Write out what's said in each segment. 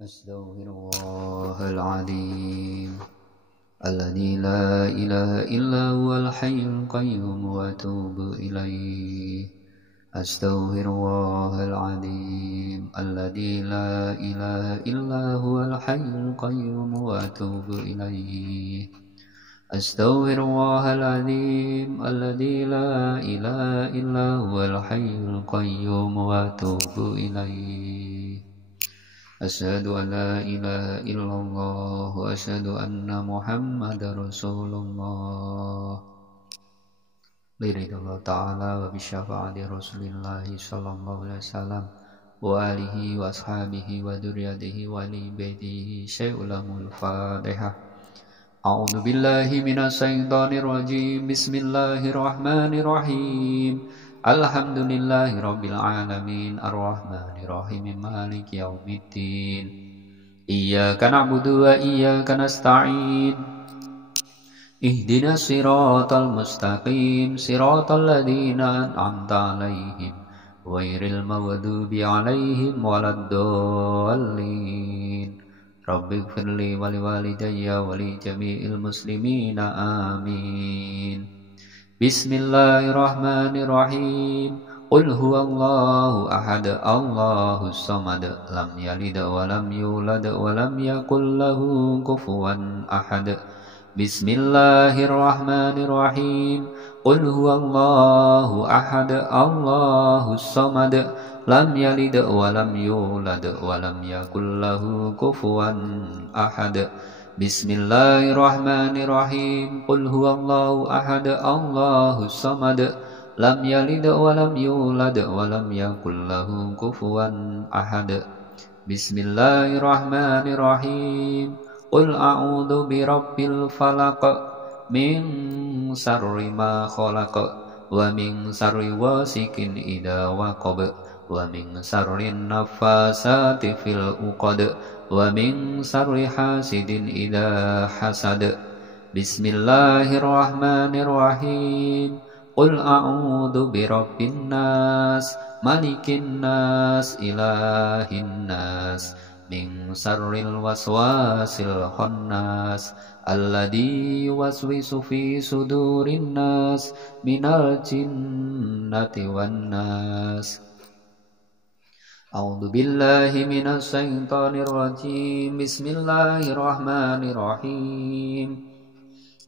Astaghfirullahaladzim Alladzi la ilaha illa huwal hayyul qayyum wa atubu ilaih. Astaghfirullahaladzim Alladzi la ilaha illa huwal hayyul qayyum wa atubu ilaih. Astaghfirullahaladzim Alladzi la ilaha illa huwal hayyul qayyum wa atubu ilaih. Asyhadu an la ilaha illallah wa asyhadu anna Muhammadar Rasulullah. Liridallah ta'ala wa bisyafa'ati Rasulillahi sallallahu alaihi wasallam wa alihi wa ashabihi wa dzurriyyatihi wa li baitihi syai'ulamul Fatihah. A'udzu billahi minasy syaithanir rajim. Bismillahirrahmanirrahim. Alhamdulillahi rabbil alamin arrahmanir rahim maliki yaumiddin. Iyyaka na'budu wa iyyaka nasta'in. Ihdinas siratal mustaqim siratal ladzina an'amta 'alaihim ghairil maghdubi 'alaihim waladdallin. Rabbighfirli wa liwalidayya wa li jami'il muslimina amin. Bismillahirrahmanirrahim. Qul huwallahu ahad Allahus samad lam yalid wa lam yulad wa lam yakul lahu kufuwan ahad. Bismillahirrahmanirrahim. Qul huwallahu ahad Allahus samad lam yalid wa lam yulad wa lam yakul lahu kufuwan ahad. Bismillahirrahmanirrahim. Qul huwallahu ahad Allahus samad lam yalid wa lam yulad wa lam yakul lahu kufuwan ahad. Bismillahirrahmanirrahim. Qul a'udzu birabbil falaq min syarri ma khalaq wa min syarri wasikin idza waqab wa min syarri naffasati fil 'uqad wa min syarri hasidin idza hasad. Bismillahirrahmanirrahim. Qul a'udzu birabbin nas malikin nas ilahin nas min syarril waswasil khannas alladzi yuwaswisu fi sudurin nas minal jinnati wan nas. A'udzu billahi minasy syaithanir rajim. Bismillahirrahmanirrahim.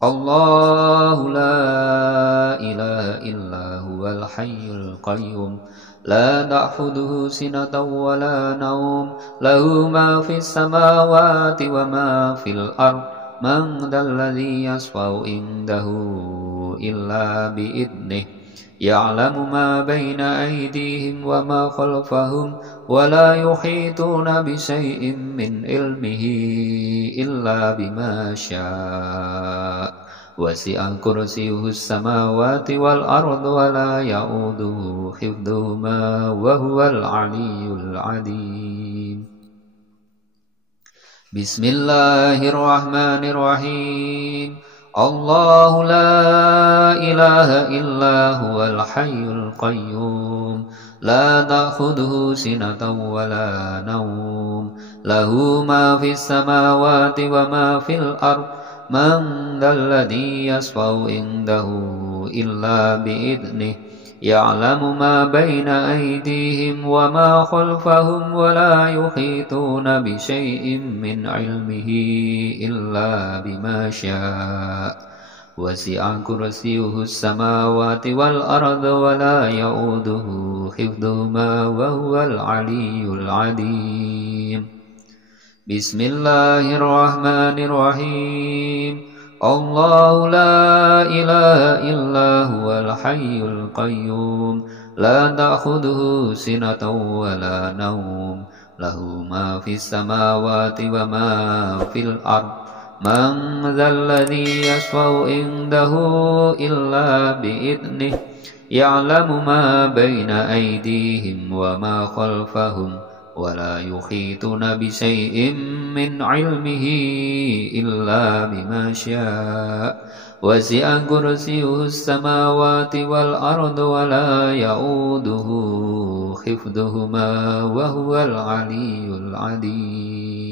Allahu la ilaha illa huwal hayyul qayyum la ta'khudhuhu sinatun wa la nawm lahu ma fis samawati wa ma fil ard man dzalladzi yashfa'u indahu illa bi idnihi ya'lamu ma baina aydihim wa ma khalfahum wa la yuhituna bi syai'in min ilmihi illa bima syaa. Wasi'a kursiyyuhus samawati wal arda wa la ya'uduhu hifdhuhuma wa huwal 'aliyyul 'azim. Bismillahirrahmanirrahim. Allahu la ilaha illa huwal hayyul qayyum la ta'khudhuhu sinatun wa la nawm lahu ma fis samawati wa ma fil ard man dzalladzi yashfa'u indahu illa bi idnihi ya'lamu ma baina aydihim wa ma khalfahum wa la yuhituna bi syai'in min 'ilmihi illa bima syaa. Wasi'a kursiyyuhus samawati wal arda wa la ya'uduhu hifdhuhuma wa huwal 'aliyyul 'azim. Bismillahirrahmanirrahim. Allahu la ilaha illa huwal hayyul qayyum la ta'khudhuhu sinatun wa la nawm lahu ma fis samawati wa ma fil ard man dzalladzi yashfa'u indahu illa bi idnihi ya'lamu ma baina aydihim wa ma khalfahum ولا يحيطون بشيء من علمه إلا بما شاء وسع كرسيه السماوات والأرض ولا يؤوده حفظهما وهو العلي العظيم.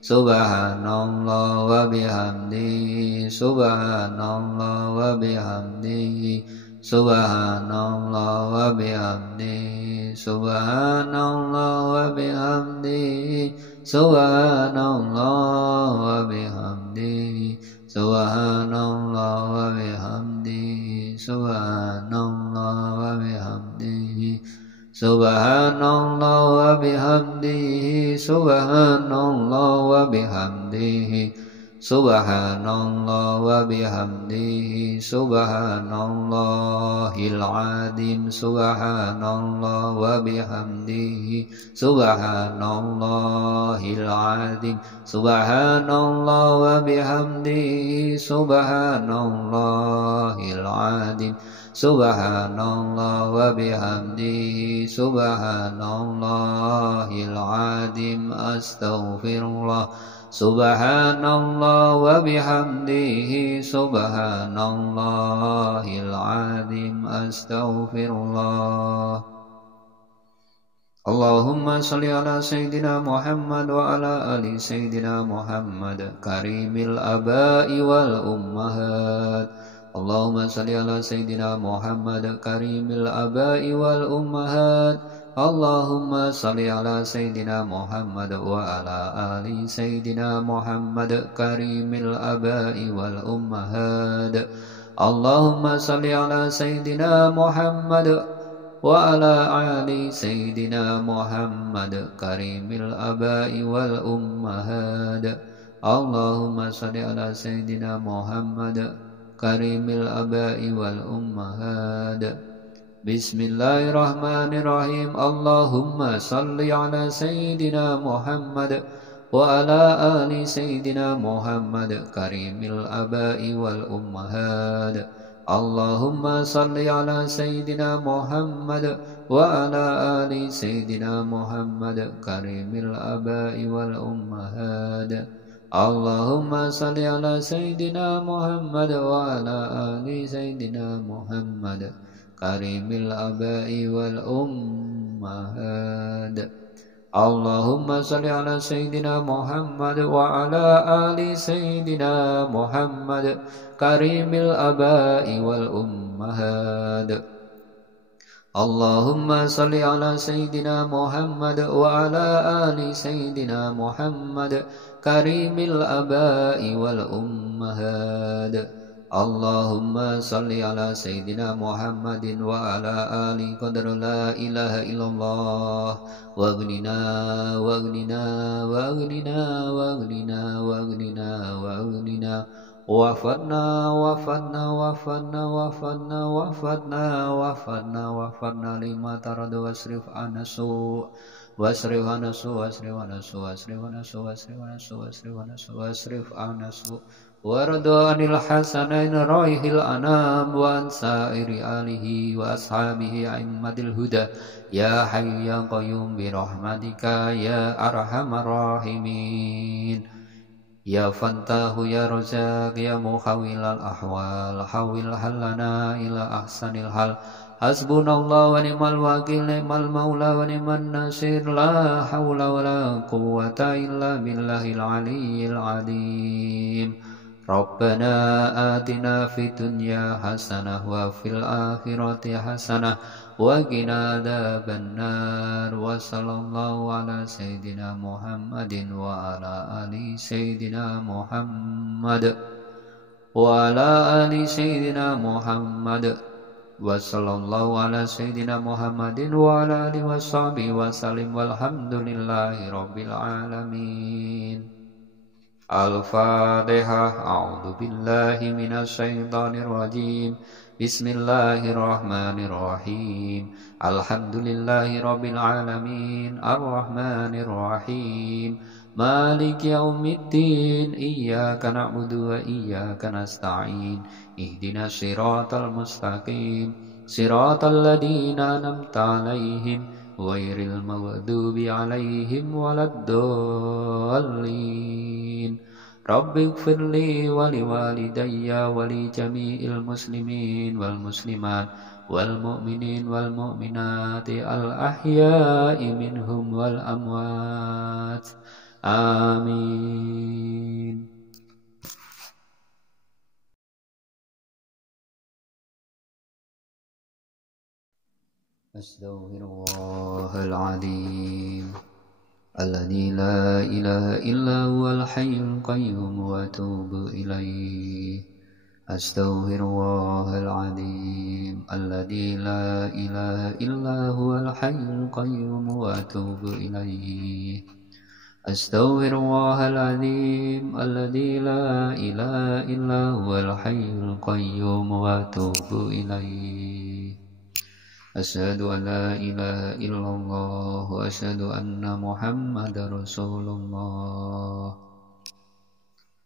Subhanallah wa bihamdihi Subhanallah wa bihamdihi Subhanallah wa bihamdihi Subhanallah wa bihamdihi Subhanallah wa bihamdihi Subhanallah wa bihamdihi Subhanallah wa bihamdihi Subhanallah wa bihamdihi Subhanallah wa bihamdihi Subhanallah wa bihamdihi Subhanallahil azim Subhanallah wa bihamdihi Subhanallahil azim Subhanallah wa bihamdihi Subhanallahil azim Subhanallah wa bihamdihi Subhanallahil azim Astaghfirullah Subhanallah wa bihamdihi Subhanallahil azim Astaghfirullah Allahumma salli ala Sayyidina Muhammad wa ala ali Sayyidina Muhammad Karimil abai wal ummahat Allahumma salli ala Sayyidina Muhammad Karimil abai wal ummahat Allahumma salli ala Sayyidina Muhammad wa ala ali Sayyidina Muhammad Karimil abai wal ummahat Allahumma salli ala Sayyidina Muhammad wa ala ali Sayyidina Muhammad Karimil abai wal ummahat Allahumma salli ala Sayyidina Muhammad Karimil abai wal ummahat Bismillahirrahmanirrahim Allahumma salli ala Sayyidina Muhammad wa ala ali Sayyidina Muhammad Karimil abai wal ummahat Allahumma salli ala Sayyidina Muhammad wa ala ali Sayyidina Muhammad Karimil abai wal ummahat Allahumma salli ala Sayyidina Muhammad wa ala ali Sayyidina Muhammad Karimil abai wal ummahat Allahumma salli ala Sayyidina Muhammad wa ala ali Sayyidina Muhammad Karimil abai wal ummahat Allahumma salli ala Sayyidina Muhammad wa ala ali Sayyidina Muhammad Karimil abai wal ummahat Allahumma salli ala Sayyidina Muhammadin wa ala ali qadra la ilaha illallah Waghnina waghnina waghnina waghnina waghnina waghnina Wafadna wafadna wafadna wafadna wafadna wafadna wafadna lima taradu wasrif anasu wasrif anasu wasrif anasu wasrif anasu wasrif anasu wasrif anasu wasrif anasu waradu anil hasanain raihil anam wa ansairi alihi wa ashabihi a'immatil huda ya hayyu ya qayyum bi rahmatika ya arhamar rahimin Ya Fantahu ya Razak ya Mukhawilal ahwal hawil halana ila ahsanil hal Hasbunallah wa ni'mal wakil ni'mal maula wa ni'man nasir la hawla wa la quwwata illa billahil aliyyil adim Rabbana atina fid dunya hasanah wa fil akhirati hasanah wa qina adzabannar wa sallallahu ala Sayyidina Muhammadin wa ala ali Sayyidina Muhammad wa ala ali Sayyidina Muhammad wa sallallahu ala Sayyidina Muhammadin wa ala alihi wa sahbihi wa sallim walhamdulillahi rabbil alamin Al-Fatihah A'udzu billahi minasy syaithanir rajim Bismillahirrahmanirrahim Alhamdulillahi rabbil alamin Ar-Rahmanir Rahim Maliki yaumiddin Iyyaka na'budu wa iyyaka nasta'in Ihdinas siratal mustaqim Siratal ladzina an'amta 'alaihim ghairil maghdubi 'alaihim waladdallin Rabbighfirli wa liwalidayya wa li jami'il muslimin wal muslimat wal mu'minin wal mu'minati al ahya'i minhum wal amwat آمين. أستغفر الله العظيم الذي لا إله إلا هو الحي القيوم وأتوب إليه. أستغفر الله العظيم الذي لا إله إلا هو الحي القيوم وأتوب إليه. أستغفر الله العظيم الذي لا إله إلا هو الحي القيوم وأتوب إليه. أشهد أن لا إله إلا الله وأشهد أن محمد رسول الله.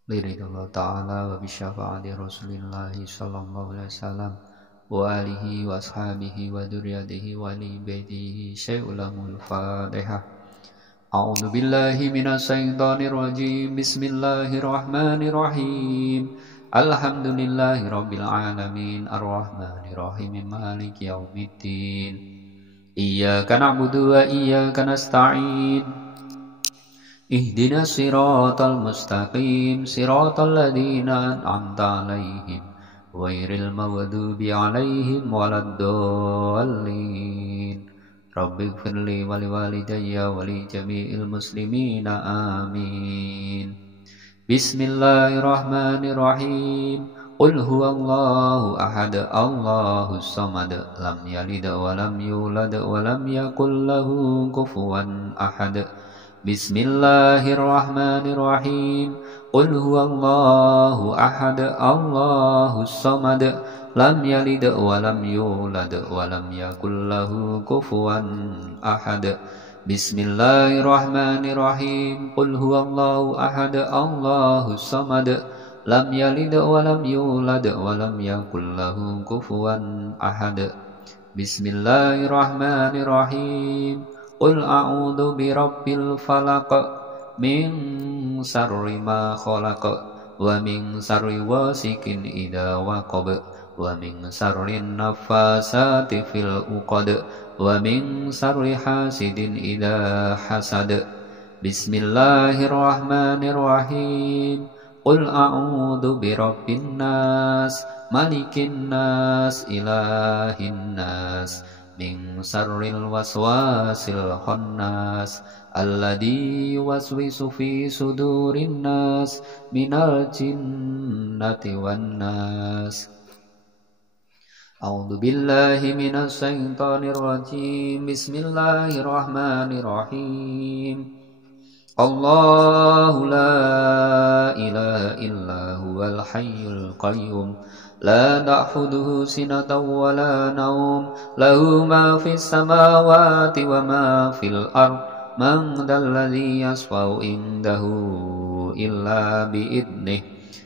لرضا الله تعالى وبشفاعة رسول الله صلى الله عليه وسلم وآله وأصحابه وذريته وآل بيته شيء له الفاتحة. أعوذ بالله من الشيطان الرجيم. بسم الله الرحمن الرحيم. الحمد لله رب العالمين الرحمن الرحيم مالك يوم الدين. إياك نعبد وإياك نستعين. اهدنا الصراط المستقيم صراط الذين أنعمت عليهم غير المغضوب عليهم ولا الضالين. رب اغفر لي ولوالدي ولجميع المسلمين آمين. بسم الله الرحمن الرحيم. قل هو الله أحد الله الصمد لم يلد ولم يولد ولم يكن له كفوا أحد. بسم الله الرحمن الرحيم. قل هو الله أحد الله الصمد لم يلد ولم يولد ولم يكن له كفوا أحد. بسم الله الرحمن الرحيم. قل هو الله أحد الله الصمد لم يلد ولم يولد ولم يكن له كفوا أحد. بسم الله الرحمن الرحيم. قل أعوذ برب الفلق من شر ما خلق ومن شر غاسق إذا وقب ومن شر النفاثات في العقد ومن شر حاسد إذا حسد. بسم الله الرحمن الرحيم. قل أعوذ برب الناس ملك الناس إله الناس من شر الوسواس الخناس الذي يوسوس في صدور الناس من الجنة والناس. أعوذ بالله من الشيطان الرجيم. بسم الله الرحمن الرحيم. الله لا إله إلا هو الحي القيوم لا تأخذه سنة ولا نوم له ما في السماوات وما في الأرض من ذا الذي يشفع عنده إلا بإذنه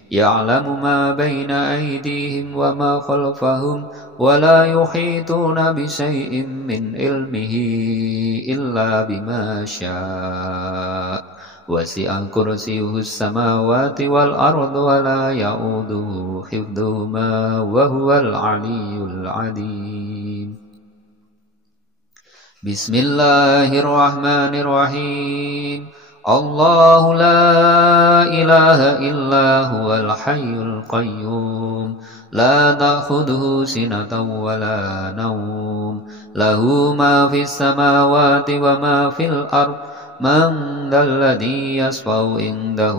يعلم ما بين أيديهم وما خلفهم ولا يحيطون بشيء من علمه إلا بما شاء وسع كرسيه السماوات والأرض ولا يؤوده حفظهما وهو العلي العظيم. بسم الله الرحمن الرحيم. الله لا إله إلا هو الحي القيوم لا تأخذه سنة ولا نوم له ما في السماوات وما في الأرض من ذا الذي يشفع عنده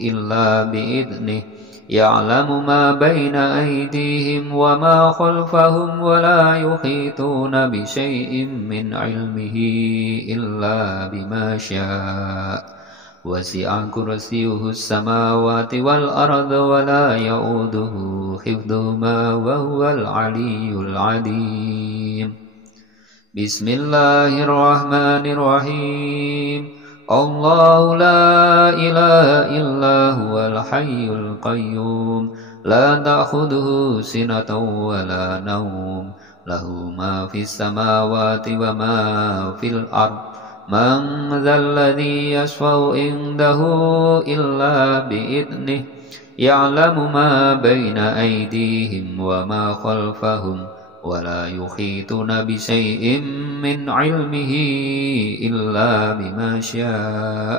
إلا بإذنه يعلم ما بين أيديهم وما خلفهم ولا يحيطون بشيء من علمه إلا بما شاء وسع كرسيه السماوات والأرض ولا يؤوده حفظهما وهو العلي العظيم. بسم الله الرحمن الرحيم. الله لا إله إلا هو الحي القيوم لا تأخذه سنة ولا نوم له ما في السماوات وما في الأرض من ذا الذي يشفع عنده إلا بإذنه يعلم ما بين أيديهم وما خلفهم ولا يحيطون بشيء من علمه إلا بما شاء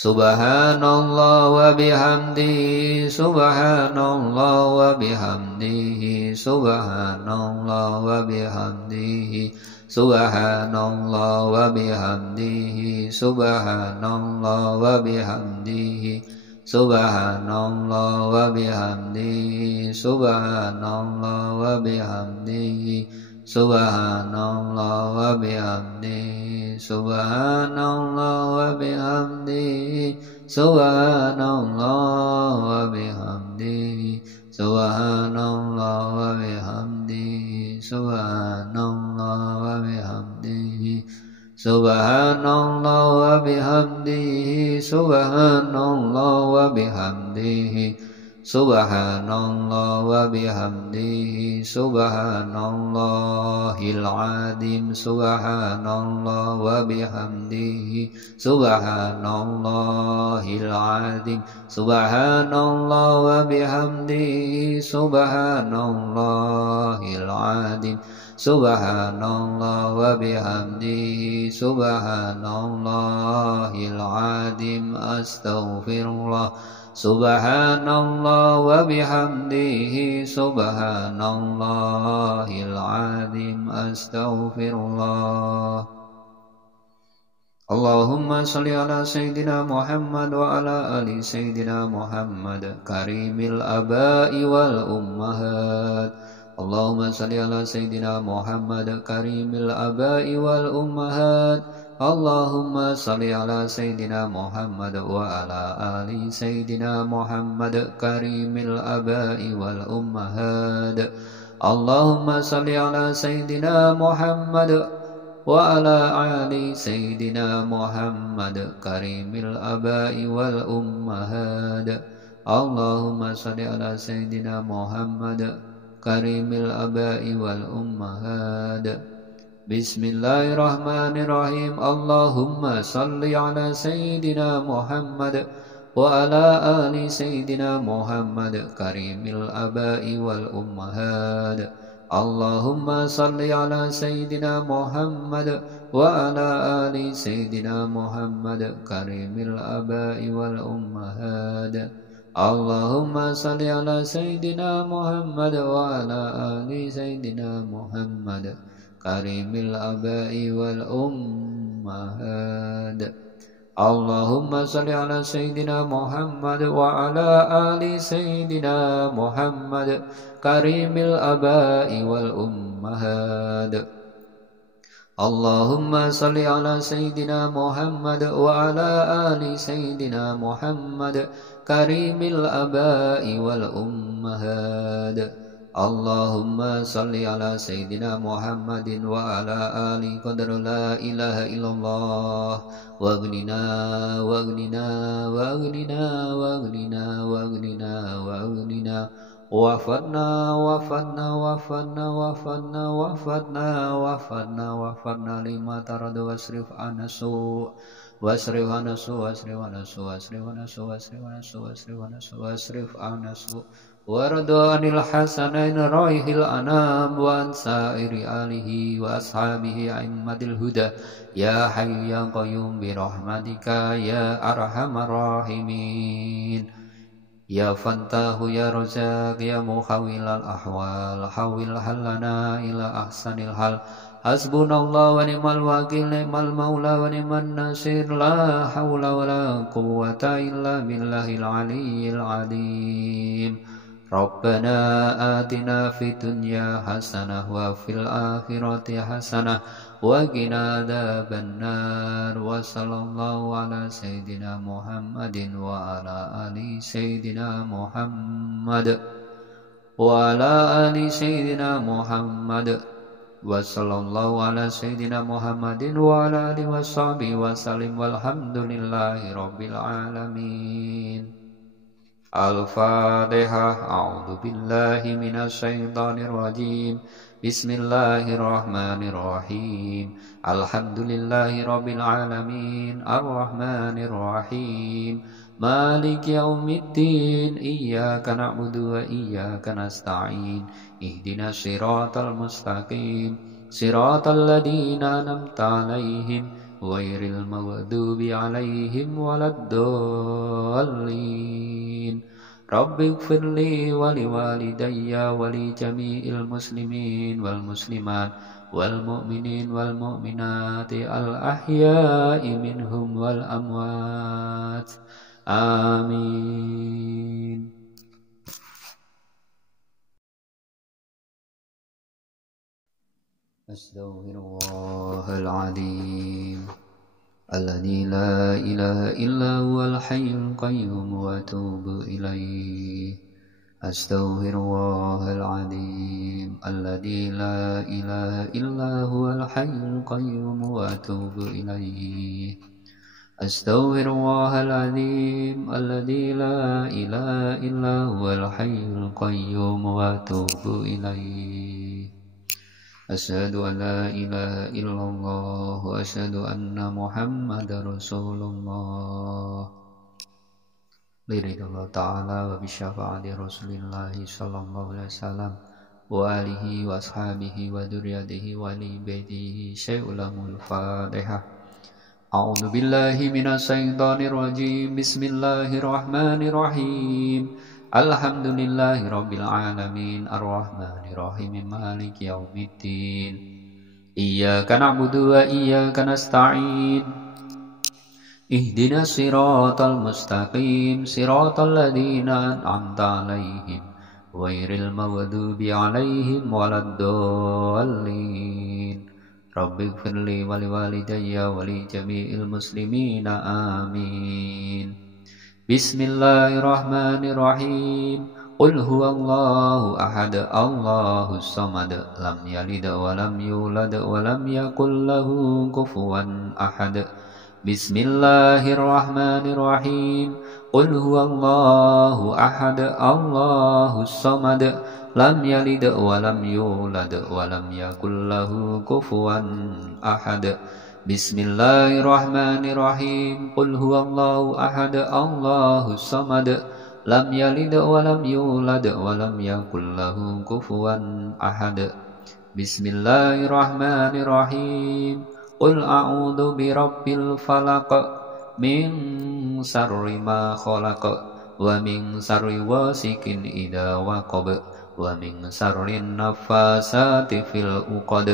Subhanallah wa bihamdihi, subhanallah wa bihamdihi, subhanallah wa bihamdihi, subhanallah wa bihamdihi, subhanallah wa bihamdihi, subhanallah wa bihamdihi, subhanallah wa bihamdihi, subhanallah wa bihamdihi, subhanallah wa bihamdihi, subhanallah wa bihamdihi, subhanallah wa bihamdihi, subhanallah wa bihamdihi, subhanallah wa bihamdihi, subhanallah wa bihamdihi, subhanallah wa bihamdihi, subhanallahil azim, subhanallah wa bihamdihi, subhanallahil azim, subhanallah wa bihamdihi, subhanallahil azim, subhanallah wa bihamdihi, subhanallahil azim, astaghfirullah. Subhanallah wa bihamdihi, subhanallahil azim, astaghfirullah. Allahumma salli ala Sayyidina Muhammad wa ala ali Sayyidina Muhammad karimil abai wal ummahat. Allahumma salli ala Sayyidina Muhammad karimil abai wal ummahat. Allahumma salli ala Sayyidina Muhammad wa ala ali Sayyidina Muhammad karimil abai wal ummahat. Allahumma salli ala Sayyidina Muhammad wa ala ali Sayyidina Muhammad karimil abai wal ummahat. Allahumma salli ala Sayyidina Muhammad karimil abai wal ummahat. Bismillahirrahmanirrahim. Allahumma salli ala Sayyidina Muhammad wa ala ali Sayyidina Muhammad karimil abai wal ummahat. Allahumma salli ala Sayyidina Muhammad wa ala ali Sayyidina Muhammad karimil abai wal ummahat. Allahumma salli ala Sayyidina Muhammad wa ala ali Sayyidina Muhammad karimil abai wal ummahat. Allahumma salli ala Sayyidina Muhammad wa ala ali Sayyidina Muhammad karimil abai wal ummahat. Allahumma salli ala Sayyidina Muhammad wa ala ali Sayyidina Muhammad karimil abai wal ummahat. Allahumma salli ala Sayyidina Muhammadin wa ala ali qadar la ilaha illallah waghnina waghnina waghnina waghnina waghnina waghnina wafadna wafadna wafadna wafadna wafadna wafadna wafadna lima taradu wasrif anasu wasrif anasu wasrif anasu wasrif anasu wasrif anasu wasrif anasu wasrif anasu waradu anil hasanain raihil anam wa ansairi alihi wa ashabihi a'immatil huda ya hayyu ya qayyum bi rahmatika ya arhamar rahimin ya fantahu ya razaq ya muhawwilal ahwal hawil halana ila ahsanil hal hasbunallahu wa ni'mal wakil ni'mal maula wa ni'man nasir la hawla wa la quwwata illa billahil aliyyil azim. Rabbana atina fid dunya hasanah wa fil akhirati hasanah wa qina adzabannar wa sallallahu ala Sayyidina Muhammadin wa ala ali Sayyidina Muhammad wa ala ali Sayyidina Muhammad wa sallallahu ala Sayyidina Muhammadin wa ala alihi wa sahbihi wa sallim walhamdulillahi rabbil alamin. Al-Fatihah. A'udzu billahi minasy syaithanir rajim. Bismillahirrahmanirrahim. Alhamdulillahi rabbil alamin. Ar-Rahmanir Rahim. Maliki yaumiddin. Iyyaka na'budu wa iyyaka nasta'in. Ihdinas siratal mustaqim. Siratal ladzina an'amta 'alaihim غير المغضوب عليهم ولا الضالين رب اغفر لي ولوالدي ولجميع المسلمين والمسلمات والمؤمنين والمؤمنات الأحياء منهم والأموات آمين. أستغفر الله العظيم الذي لا إله إلا هو الحي القيوم وأتوب إليه. أستغفر الله العظيم الذي لا إله إلا هو الحي القيوم وأتوب إليه. أستغفر الله العظيم الذي لا إله إلا هو الحي القيوم وأتوب إليه. أشهد أن لا إله إلا الله وأشهد أن محمد رسول الله لرضا الله تعالى وبشفاعة رسول الله صلى الله عليه وسلم وآله وأصحابه وذريته وآل بيته شيء له الفاتحة. أعوذ بالله من الشيطان الرجيم بسم الله الرحمن الرحيم الحمد لله رب العالمين الرحمن الرحيم مالك يوم الدين إياك نعبد وإياك نستعين اهدنا الصراط المستقيم صراط الذين أنعمت عليهم غير المغضوب عليهم ولا الضالين رب اغفر لي ولوالدي ولجميع المسلمين آمين. بسم الله الرحمن الرحيم قل هو الله أحد الله الصمد لم يلد ولم يولد ولم يكن له كفوا أحد. بسم الله الرحمن الرحيم قل هو الله أحد الله الصمد لم يلد ولم يولد ولم يكن له كفوا أحد. بسم الله الرحمن الرحيم قل هو الله أحد الله الصمد لم يلد ولم يولد ولم يكن له كفوا أحد. بسم الله الرحمن الرحيم قل أعوذ برب الفلق من شر ما خلق ومن شر غاسق إذا وقب ومن شر النفاثات في العقد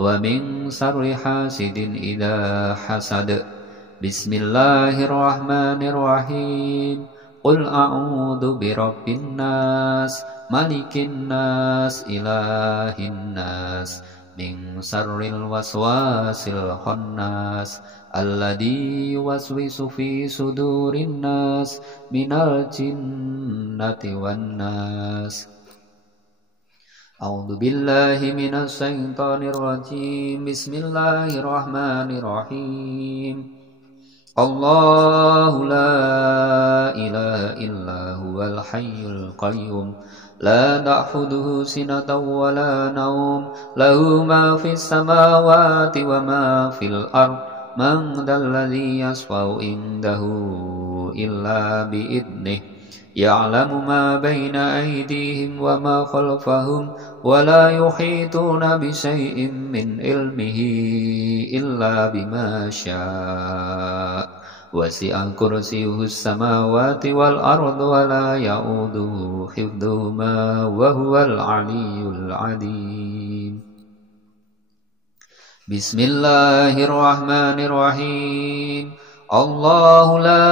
ومن شر حاسد إذا حسد. بسم الله الرحمن الرحيم قل أعوذ برب الناس ملك الناس إله الناس من شر الوسواس الخناس الذي يوسوس في صدور الناس من الجنة والناس. أعوذ بالله من الشيطان الرجيم بسم الله الرحمن الرحيم الله لا إله إلا هو الحي القيوم لا تأخذه سنة ولا نوم له ما في السماوات وما في الأرض من ذا الذي يشفع عنده إلا بإذنه يعلم ما بين أيديهم وما خلفهم ولا يحيطون بشيء من علمه إلا بما شاء وسع كرسيه السماوات والأرض ولا يؤوده حفظهما وهو العلي العظيم. بسم الله الرحمن الرحيم الله لا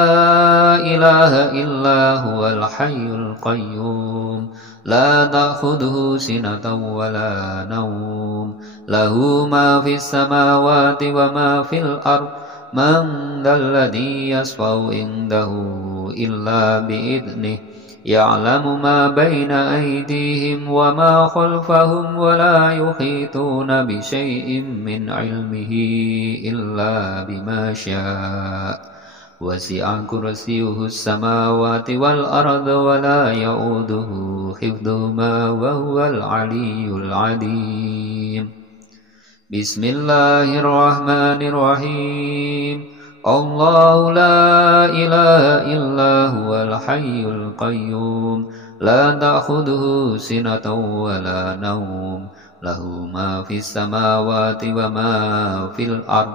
إله إلا هو الحي القيوم لا تأخذه سنة ولا نوم له ما في السماوات وما في الأرض من ذا الذي يشفع عنده إلا بإذنه يعلم ما بين أيديهم وما خلفهم ولا يحيطون بشيء من علمه إلا بما شاء وسع كرسيه السماوات والأرض ولا يؤوده حفظهما وهو العلي العظيم. بسم الله الرحمن الرحيم الله لا إله إلا هو الحي القيوم لا تأخذه سنة ولا نوم له ما في السماوات وما في الأرض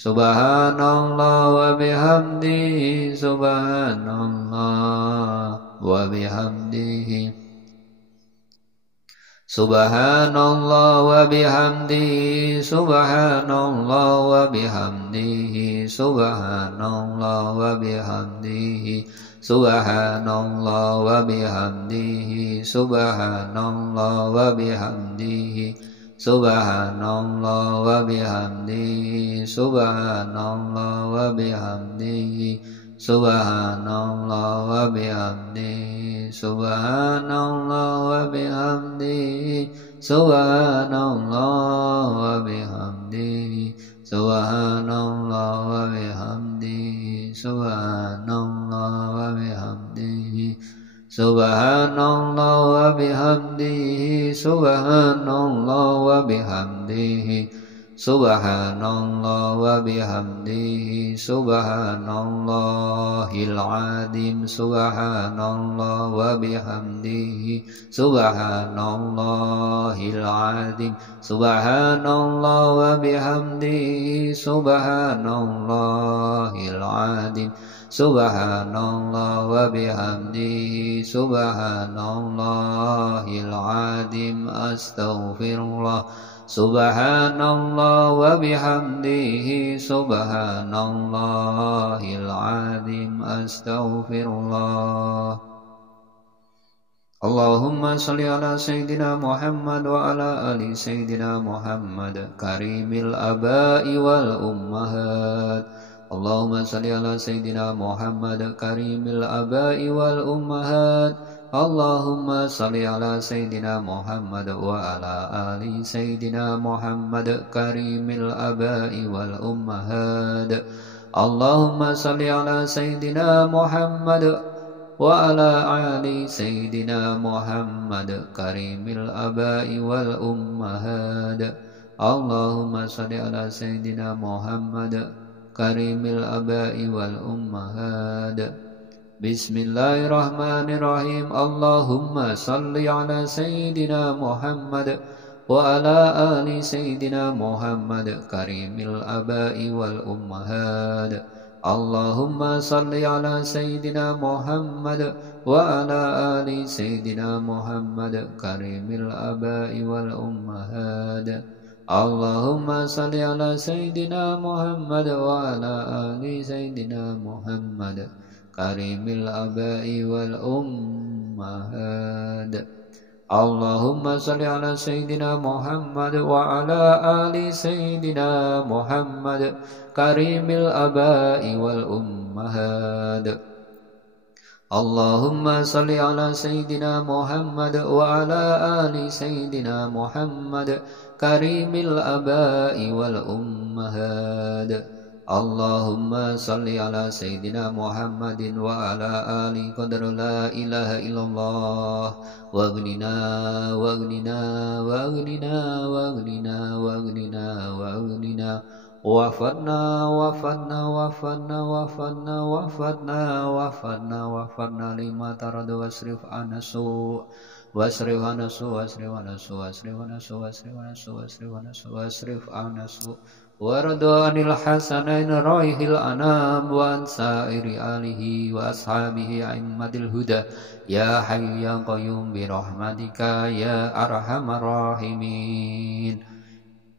Subhanallah wa bihamdihi, subhanallah wa bihamdihi, subhanallah wa bihamdihi, subhanallah wa bihamdihi, subhanallah wa bihamdihi, subhanallah wa bihamdihi, subhanallah wa bihamdihi, subhanallah wa bihamdihi, subhanallah wa bihamdihi, subhanallah wa bihamdihi, subhanallah wa bihamdihi, subhanallah wa bihamdihi, subhanallah wa bihamdihi, subhanallah wa bihamdihi, subhanallah wa bihamdihi, subhanallah wa bihamdihi, subhanallah wa bihamdihi, subhanallahil azim, subhanallah wa bihamdihi, subhanallahil azim, subhanallah wa bihamdihi, subhanallahil azim, subhanallah wa bihamdihi, subhanallahil azim, astaghfirullah, subhanallah wa bihamdihi, subhanallahil azim, astaghfirullah. Allahumma salli ala Sayyidina Muhammad wa ala ali Sayyidina Muhammad karimil abai wal ummahat. Allahumma salli ala Sayyidina Muhammad karimil abai wal ummahat. Allahumma salli ala Sayyidina Muhammad wa ala ali Sayyidina Muhammad karimil abai wal ummahat. Allahumma salli ala Sayyidina Muhammad wa ala ali Sayyidina Muhammad karimil abai wal ummahat. Allahumma salli ala Sayyidina Muhammad karimil abai wal ummahat. Bismillahirrahmanirrahim. Allahumma salli ala Sayyidina Muhammad wa ala ali Sayyidina Muhammad karimil abai wal ummahat. Allahumma salli ala Sayyidina Muhammad wa ala ali Sayyidina Muhammad karimil abai wal ummahat. Allahumma salli ala Sayyidina Muhammad wa ala ali Sayyidina Muhammad karimil abai wal ummahat. Allahumma salli ala Sayyidina Muhammad wa ala ali Sayyidina Muhammad karimil abai wal ummahat. Allahumma salli ala Sayyidina Muhammad wa ala ali Sayyidina Muhammad karimil abai wal ummahat. Allahumma salli ala Sayyidina Muhammadin wa ala ali qadar la ilaha illallah wa aghnina wa aghnina wa aghnina wa aghnina wa aghnina wa aghnina wafadna wafadna wafadna wafadna wafadna wafadna wafadna lima tarad wasrif anasu wasrif anasu wasrif anasu wasrif anasu wasrif anasu wasrif anasu wasrif anasu waradu anil hasanain raihil anam wa ansairi alihi wa ashabihi a'immatil huda ya hayyu ya qayyum bi rahmatika ya arhamar rahimin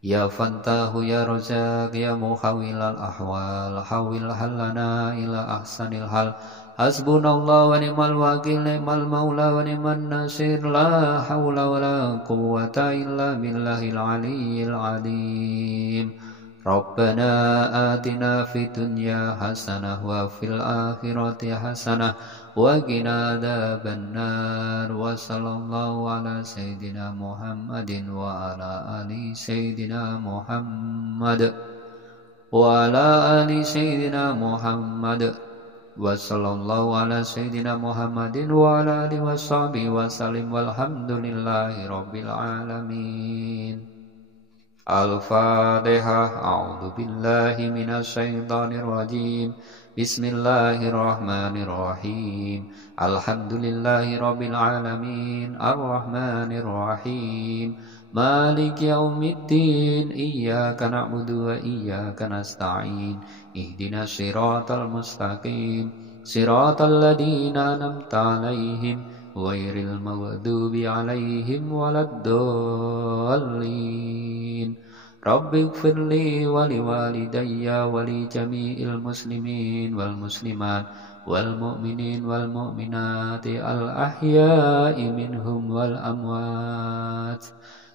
ya fantahu ya razaq ya muhawwilal ahwal hawil halana ila ahsanil hal hasbunallah wa ni'mal wakil ni'mal maula wa ni'man nasir la hawla wa la quwwata illa billahil aliyyil azim. Rabbana atina fid dunya hasanah wa fil akhirati hasanah wa qina adzabannar wa sallallahu ala Sayyidina Muhammadin wa ala ali Sayyidina Muhammad wa ala ali Sayyidina Muhammad wa sallallahu ala Sayyidina Muhammadin wa ala alihi wa sahbihi wa sallim walhamdulillahi rabbil alamin. Al-Fatihah. A'udzu billahi minasy syaithanir rajim. Bismillahirrahmanirrahim. Alhamdulillahi rabbil alamin. Arrahmanir rahim. مالك يوم الدين إياك نعبد وإياك نستعين اهدنا الصراط المستقيم صراط الذين أنعمت عليهم غير المغضوب عليهم ولا الضالين رب اغفر لي ولوالدي ولجميع المسلمين والمسلمات والمؤمنين والمؤمنات الأحياء منهم والأموات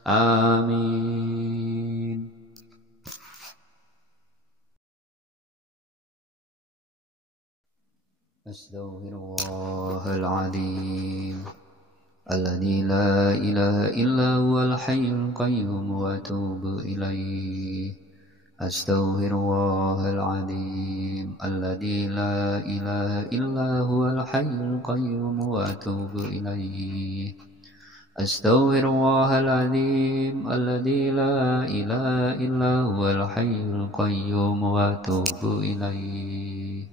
آمين. أستغفر الله العظيم الذي لا إله إلا هو الحي القيوم وأتوب إليه. أستغفر الله العظيم الذي لا إله إلا هو الحي القيوم وأتوب إليه. أستغفر الله العظيم الذي لا إله إلا هو الحي القيوم وأتوب إليه.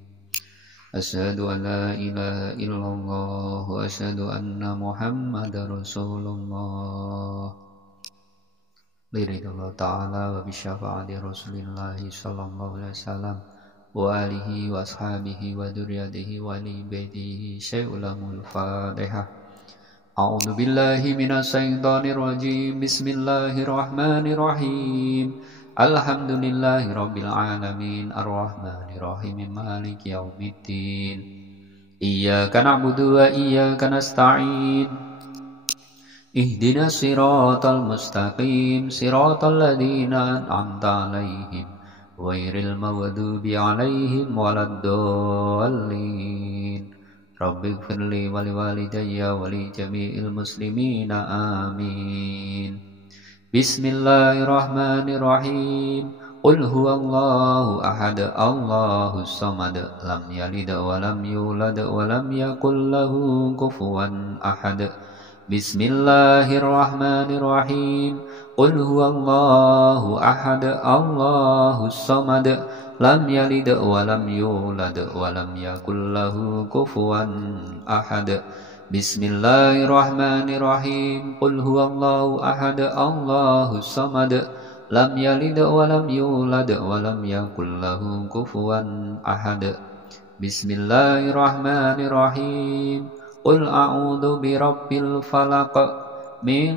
أشهد أن لا إله إلا الله وأشهد أن محمد رسول الله برضا الله تعالى وبشفاعة رسول الله صلى الله عليه وسلم وآله وأصحابه وذريته وآل بيته شيء له الفاتحة. أعوذ بالله من الشيطان الرجيم بسم الله الرحمن الرحيم الحمد لله رب العالمين الرحمن الرحيم مالك يوم الدين إياك نعبد وإياك نستعين اهدنا الصراط المستقيم صراط الذين أنعمت عليهم غير المغضوب عليهم ولا الضالين رب اغفر لي ولوالدي ولجميع المسلمين آمين. بسم الله الرحمن الرحيم قل هو الله أحد الله الصمد لم يلد ولم يولد ولم يكن له كفوا أحد. بسم الله الرحمن الرحيم قل هو الله أحد الله الصمد لم يلد ولم يولد ولم يكن له كفوا أحد. بسم الله الرحمن الرحيم قل هو الله أحد الله الصمد لم يلد ولم يولد ولم يكن له كفوا أحد. بسم الله الرحمن الرحيم قل أعوذ برب الفلق من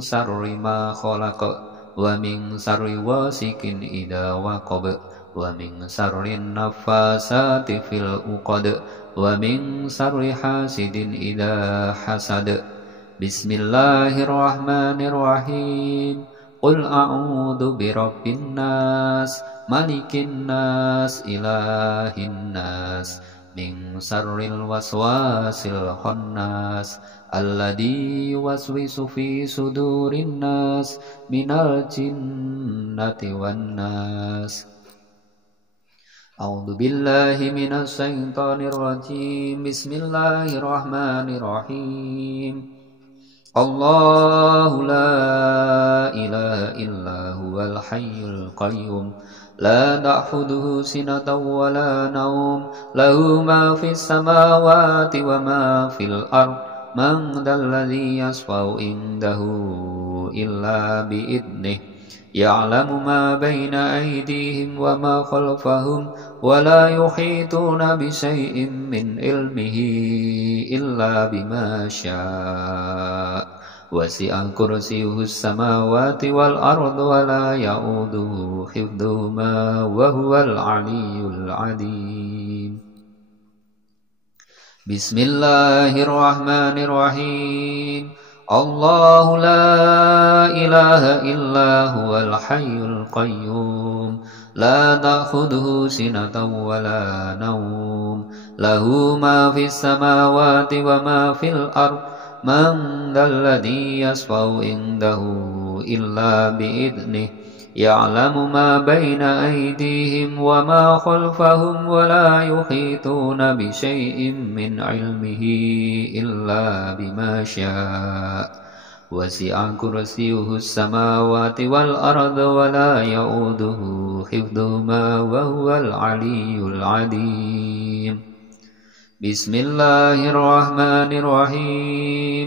شر ما خلق ومن شر غاسق إذا وقب ومن شر النفاثات في العقد ومن شر حاسد إذا حسد. بسم الله الرحمن الرحيم قل أعوذ برب الناس ملك الناس إله الناس من شر الوسواس الخناس الذي يوسوس في صدور الناس من الجنة والناس. أعوذ بالله من الشيطان الرجيم بسم الله الرحمن الرحيم الله لا إله إلا هو الحي القيوم لا تأخذه سنة ولا نوم له ما في السماوات وما في الأرض من ذا الذي يشفع عنده إلا بإذنه يعلم ما بين أيديهم وما خلفهم ولا يحيطون بشيء من علمه إلا بما شاء وسع كرسيه السماوات والأرض ولا يؤوده حفظهما وهو العلي العظيم. بسم الله الرحمن الرحيم الله لا إله إلا هو الحي القيوم لا تأخذه سنة ولا نوم له ما في السماوات وما في الأرض من ذا الذي يشفع عنده إلا بإذنه يعلم ما بين أيديهم وما خلفهم ولا يحيطون بشيء من علمه إلا بما شاء وسع كرسيه السماوات والأرض ولا يؤوده حفظهما وهو العلي العظيم. بسم الله الرحمن الرحيم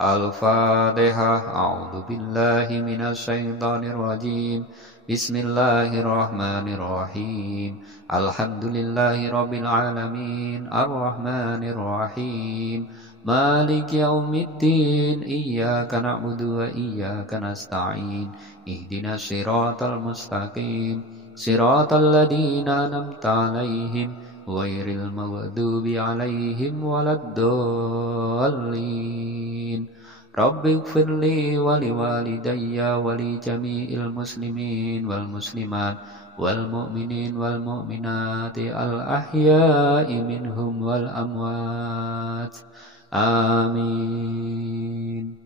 Al-Fatihah. A'udzu billahi minasyaitonir rajim. Bismillahirrahmanirrahim. Alhamdulillahi rabbil alamin. Ar-Rahmanir Rahim. Maliki yaumiddin. Iyyaka na'budu wa iyyaka nasta'in. Ihdinas siratal mustaqim. Siratal ladzina an'amta 'alaihim ghairil maghdubi 'alaihim waladdallin. Rabbighfirli wa liwalidayya wa li jami'il muslimin wal muslimat wal mu'minin wal mu'minati al ahya'i minhum wal amwat. Amin.